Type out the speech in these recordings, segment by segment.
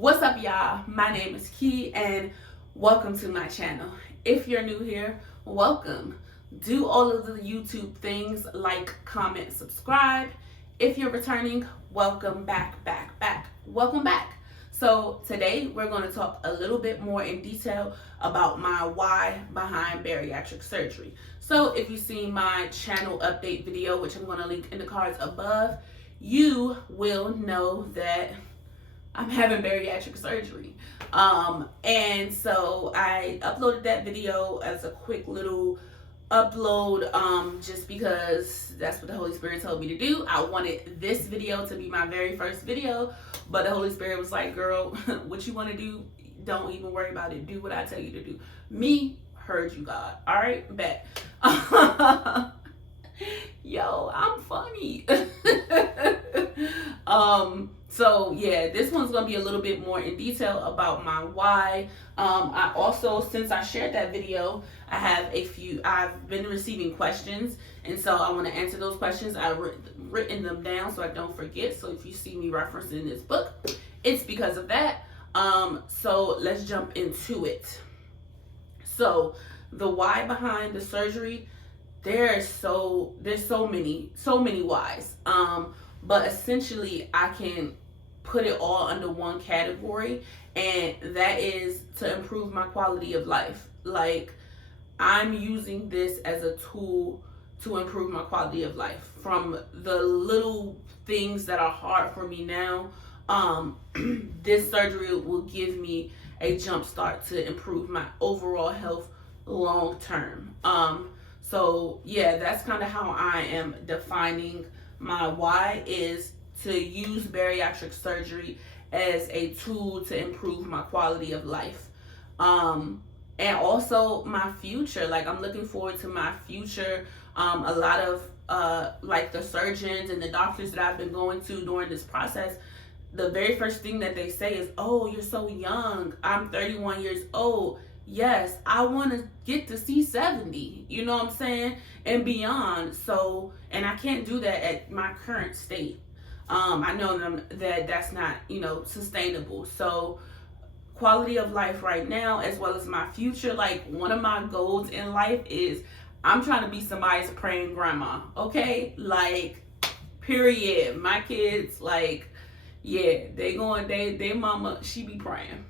What's up, y'all? My name is Key and welcome to my channel. If you're new here, welcome. Do all of the YouTube things like, comment, subscribe. If you're returning, welcome back. Welcome back. So today we're going to talk a little bit more in detail about my why behind bariatric surgery. So if you've seen my channel update video, which I'm going to link in the cards above, you will know that I'm having bariatric surgery. And so I uploaded that video as a quick little upload, just because that's what the Holy Spirit told me to do. I wanted this video to be my very first video, but the Holy Spirit was like, girl, what you want to do, don't even worry about it. Do what I tell you to do. Me, heard you, God. All right, bet. Yo, I'm funny. So yeah, this one's gonna be a little bit more in detail about my why. I also, since I shared that video, I've been receiving questions, and so I want to answer those questions. I've written them down so I don't forget. So if you see me referencing this book, it's because of that. So let's jump into it. The why behind the surgery, there's so many whys. But essentially I can put it all under one category, and that is to improve my quality of life. Like, I'm using this as a tool to improve my quality of life. From the little things that are hard for me now, this surgery will give me a jump start to improve my overall health long term. So yeah, that's kind of how I am defining my why, is to use bariatric surgery as a tool to improve my quality of life. And also my future. Like, I'm looking forward to my future. A lot of like the surgeons and the doctors that I've been going to during this process, the very first thing that they say is, oh, you're so young. I'm 31 years old. Yes, I want to get to see 70, you know what I'm saying, and beyond. So, and I can't do that at my current state. I know that that's not, sustainable. So quality of life right now, as well as my future, like, one of my goals in life is I'm trying to be somebody's praying grandma, okay? Like, period. My kids, like, yeah, they mama, she be praying.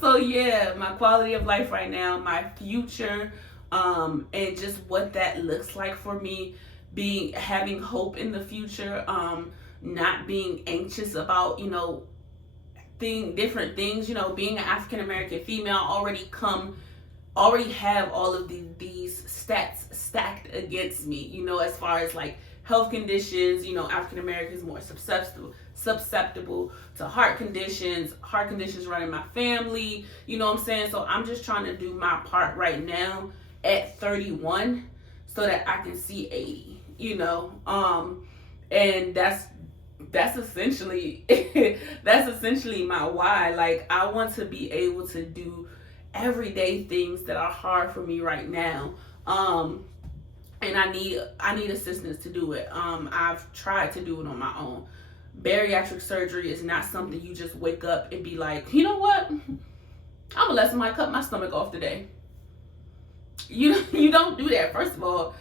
So yeah, my quality of life right now, my future, and just what that looks like for me, having hope in the future, not being anxious about, different things, being an African American female, already have all of these stats stacked against me, as far as like health conditions. African Americans more susceptible to heart conditions running my family, you know what I'm saying? So I'm just trying to do my part right now at 31 so that I can see 80, and that's essentially my why. Like, I want to be able to do everyday things that are hard for me right now, and I need assistance to do it. I've tried to do it on my own. Bariatric surgery is not something you just wake up and be like, you know what, I'm gonna let somebody cut my stomach off today. You don't do that. First of all,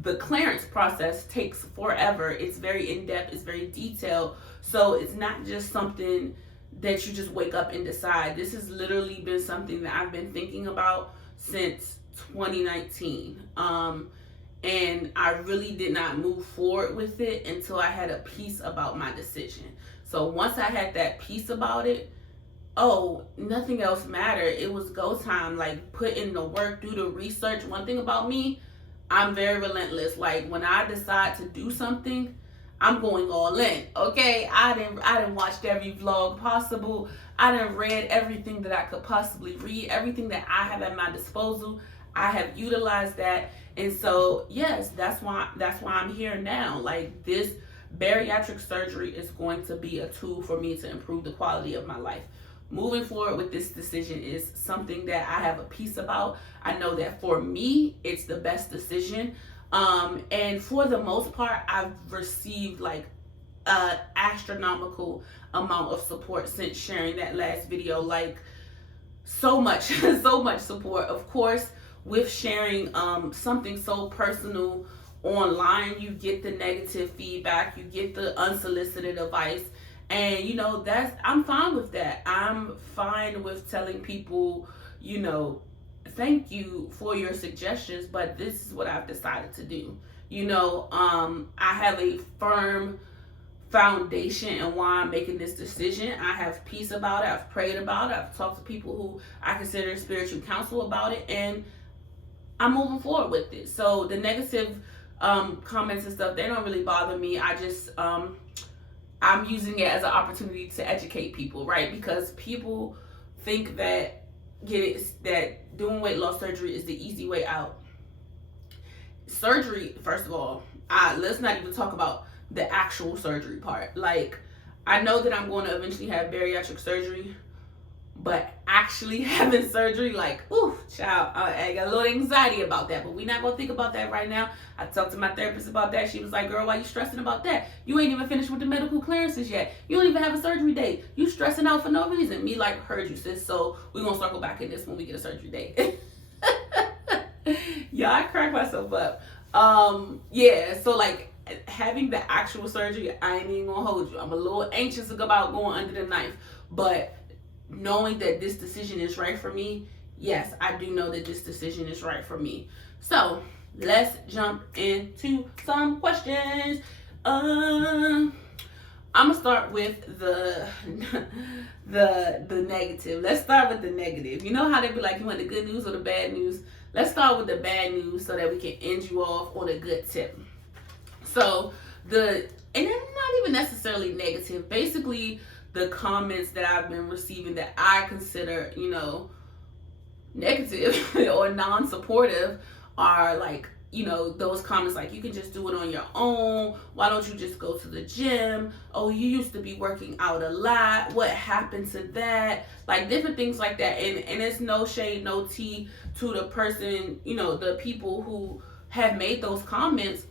the clearance process takes forever. It's very in-depth, it's very detailed. So it's not just something that you just wake up and decide. This has literally been something that I've been thinking about since 2019. And I really did not move forward with it until I had a peace about my decision. So once I had that peace about it, nothing else mattered. It was go time. Like, put in the work, do the research. One thing about me, I'm very relentless. Like, when I decide to do something, I'm going all in. Okay, I didn't watched every vlog possible. I done read everything that I could possibly read. Everything that I have at my disposal, I have utilized that. And so yes, that's why I'm here now. Like, this bariatric surgery is going to be a tool for me to improve the quality of my life. Moving forward with this decision is something that I have a peace about. I know that for me, it's the best decision. And for the most part, I've received like astronomical amount of support since sharing that last video. Like, so much so much support. Of course, with sharing something so personal online, you get the negative feedback, you get the unsolicited advice, and I'm fine with that. I'm fine with telling people, thank you for your suggestions, but this is what I've decided to do. I have a firm foundation and why I'm making this decision. I have peace about it. I've prayed about it. I've talked to people who I consider spiritual counsel about it, and I'm moving forward with it. So the negative comments and stuff, they don't really bother me. I just I'm using it as an opportunity to educate people, right? Because people think that doing weight loss surgery is the easy way out. Surgery, first of all, let's not even talk about the actual surgery part. Like, I know that I'm going to eventually have bariatric surgery, but actually having surgery, like, ooh, child, I got a little anxiety about that, but we're not going to think about that right now. I talked to my therapist about that. She was like, girl, why you stressing about that? You ain't even finished with the medical clearances yet. You don't even have a surgery date. You stressing out for no reason. Me like, heard you, sis, so we're going to circle back in this when we get a surgery date. Yeah, I crack myself up. Yeah, so like, having the actual surgery, I ain't even gonna hold you. I'm a little anxious about going under the knife, but knowing that this decision is right for me, yes, I do know that this decision is right for me. So let's jump into some questions. I'm gonna start with the negative. Let's start with the negative. You know how they be like, you want the good news or the bad news? Let's start with the bad news so that we can end you off on a good tip. So and they're not even necessarily negative. Basically, the comments that I've been receiving that I consider, negative or non-supportive are like, those comments like, you can just do it on your own. Why don't you just go to the gym? Oh, you used to be working out a lot. What happened to that? Like, different things like that. And it's no shade, no tea to the person, the people who have made those comments.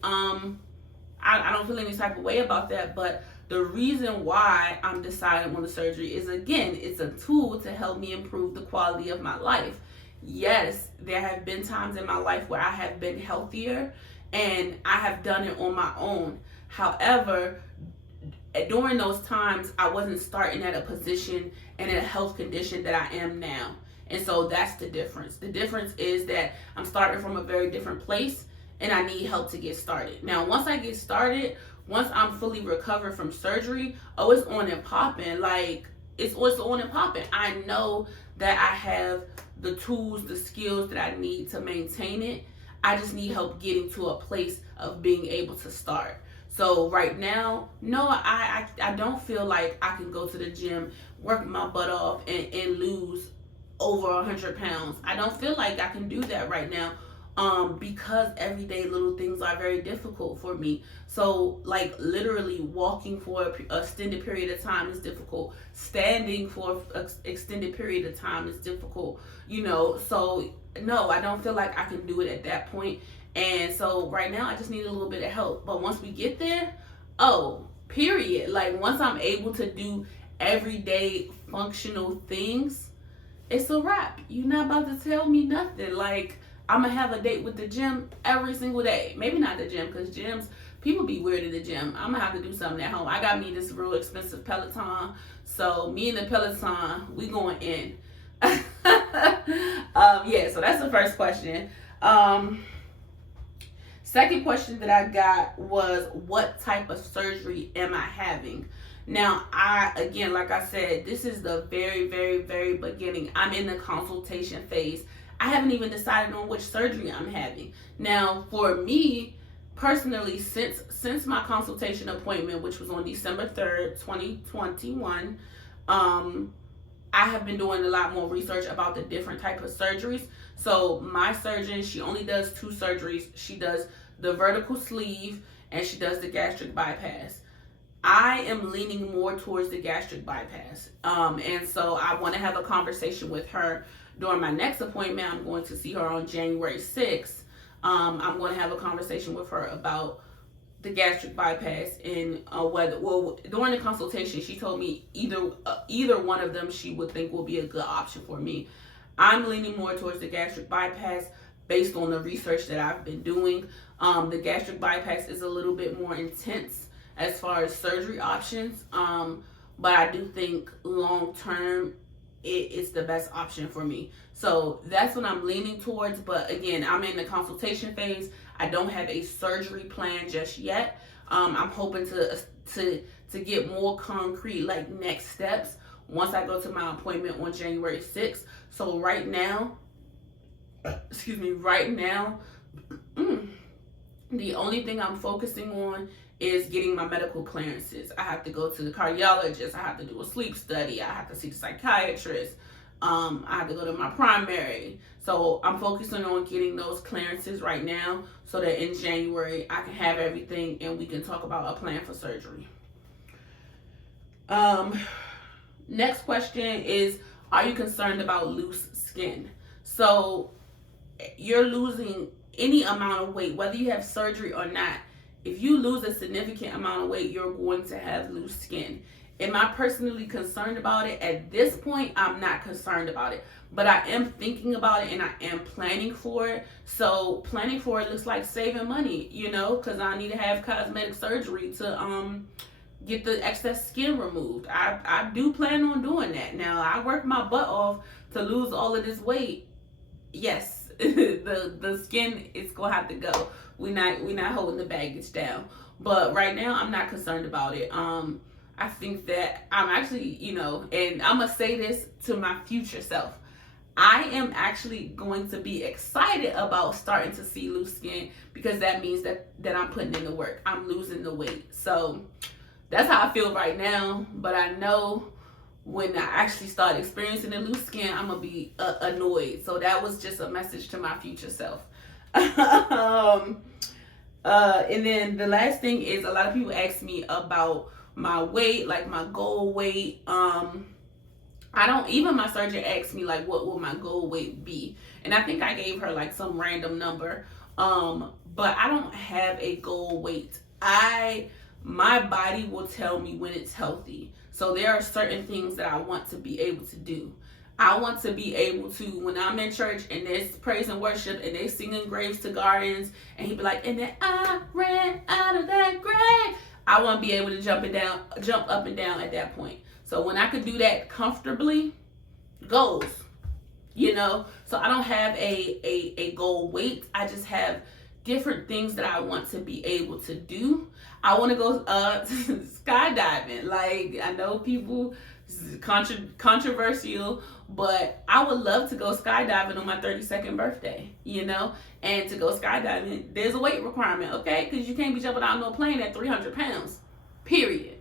I don't feel any type of way about that, but the reason why I'm deciding on the surgery is, again, it's a tool to help me improve the quality of my life. Yes, there have been times in my life where I have been healthier and I have done it on my own. However, during those times, I wasn't starting at a position and in a health condition that I am now. And so that's the difference. The difference is that I'm starting from a very different place and I need help to get started. Now, once I get started, once I'm fully recovered from surgery, it's on and popping. Like, it's on and popping. I know that I have the tools, the skills that I need to maintain it. I just need help getting to a place of being able to start. So right now, no, I don't feel like I can go to the gym, work my butt off, and lose over 100 pounds. I don't feel like I can do that right now. Because everyday little things are very difficult for me. So, like, literally walking for an extended period of time is difficult. Standing for an extended period of time is difficult. So no, I don't feel like I can do it at that point. And so right now I just need a little bit of help. But once we get there, period. Like, once I'm able to do everyday functional things, it's a wrap. You're not about to tell me nothing. Like, I'm gonna have a date with the gym every single day. Maybe not the gym, because gyms, people be weird at the gym. I'm gonna have to do something at home. I got me this real expensive Peloton. So me and the Peloton, we going in. Yeah, so that's the first question. Second question that I got was, what type of surgery am I having? Now, again, like I said, this is the very, very, very beginning. I'm in the consultation phase. I haven't even decided on which surgery I'm having. Now, for me personally, since my consultation appointment, which was on December 3rd, 2021, I have been doing a lot more research about the different type of surgeries. So my surgeon, she only does 2 surgeries. She does the vertical sleeve and she does the gastric bypass. I am leaning more towards the gastric bypass. And so I want to have a conversation with her during my next appointment. I'm going to see her on January 6th. I'm going to have a conversation with her about the gastric bypass, and during the consultation she told me either one of them she would think will be a good option for me. I'm leaning more towards the gastric bypass based on the research that I've been doing. The gastric bypass is a little bit more intense as far as surgery options, but I do think long term it is the best option for me. So that's what I'm leaning towards. But again, I'm in the consultation phase. I don't have a surgery plan just yet. I'm hoping to get more concrete, like, next steps once I go to my appointment on January 6th. So right now, the only thing I'm focusing on is getting my medical clearances. I have to go to the cardiologist. I have to do a sleep study. I have to see the psychiatrist. I have to go to my primary. So I'm focusing on getting those clearances right now so that in January I can have everything and we can talk about a plan for surgery. Next question is, are you concerned about loose skin? So you're losing any amount of weight, whether you have surgery or not. If you lose a significant amount of weight, you're going to have loose skin. Am I personally concerned about it? At this point, I'm not concerned about it, but I am thinking about it and I am planning for it. So planning for it looks like saving money, because I need to have cosmetic surgery to get the excess skin removed. I do plan on doing that. Now, I work my butt off to lose all of this weight. Yes, the skin is gonna have to go. We're not holding the baggage down. But right now, I'm not concerned about it. I think that I'm actually, and I'm gonna say this to my future self. I am actually going to be excited about starting to see loose skin, because that means that I'm putting in the work. I'm losing the weight. So that's how I feel right now. But I know when I actually start experiencing the loose skin, I'm gonna be annoyed. So that was just a message to my future self. And then the last thing is, a lot of people ask me about my weight, like my goal weight. Even my surgeon asked me, like, what will my goal weight be? And I think I gave her like some random number. But I don't have a goal weight. My body will tell me when it's healthy. So there are certain things that I want to be able to do. I want to be able to, when I'm in church and there's praise and worship and they singing graves to gardens, and he be like, and then I ran out of that grave. I want to be able to jump up and down at that point. So when I could do that comfortably, goals, So I don't have a goal weight. I just have different things that I want to be able to do. I want to go skydiving. Like, I know people, controversial, but I would love to go skydiving on my 32nd birthday, and to go skydiving, there's a weight requirement, okay? Because you can't be jumping out of no plane at 300 pounds, period.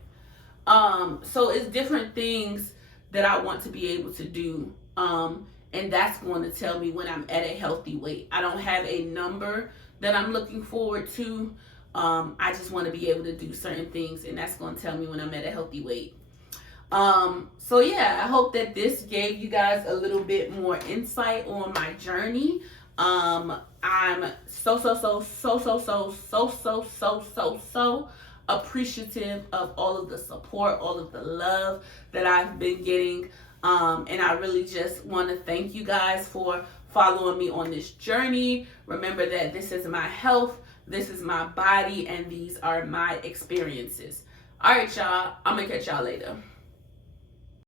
So it's different things that I want to be able to do, and that's going to tell me when I'm at a healthy weight. I don't have a number that I'm looking forward to. I just want to be able to do certain things, and that's going to tell me when I'm at a healthy weight. So yeah, I hope that this gave you guys a little bit more insight on my journey. I'm so appreciative of all of the support, all of the love that I've been getting. And I really just want to thank you guys for following me on this journey. Remember that this is my health, this is my body, and these are my experiences. All right, y'all, I'm gonna catch y'all later.